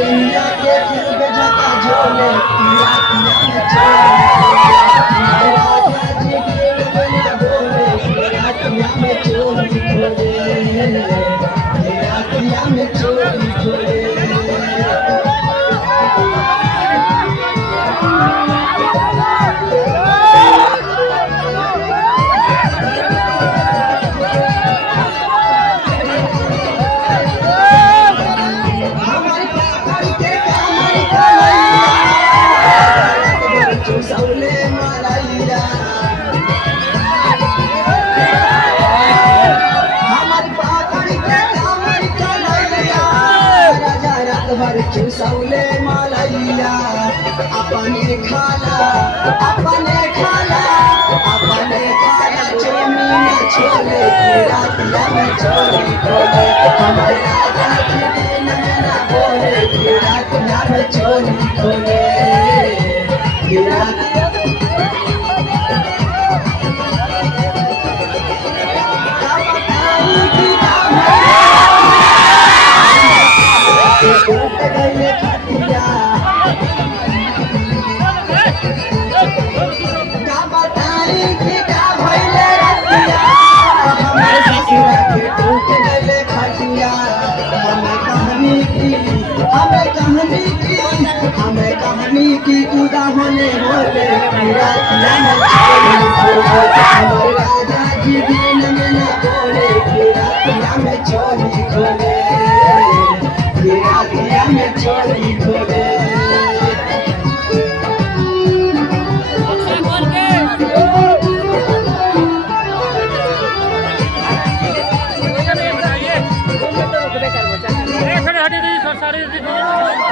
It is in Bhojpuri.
दुनिया के खूब झका झोले पिया पिया में चोली राजा जी गिर बिना बोले पिया पिया में चोली खोले पिया पिया में चोली खोले चूसौले मलैया हमर पापड़ के कामर कलैया राजा रात भर चूसौले मलैया अपने खाला चोमीना छोले पूरा पिया में चोली खोले हमर राजा की दिन में ना बोले पूरा पिया में चोली खोले हमें कहानी की जुदा होने बोले पूरा पिया में चोली खोले हमारे राजा जी दिन में न बोले पूरा पिया में चोली खोले पूरा पिया में चोली खोले हटे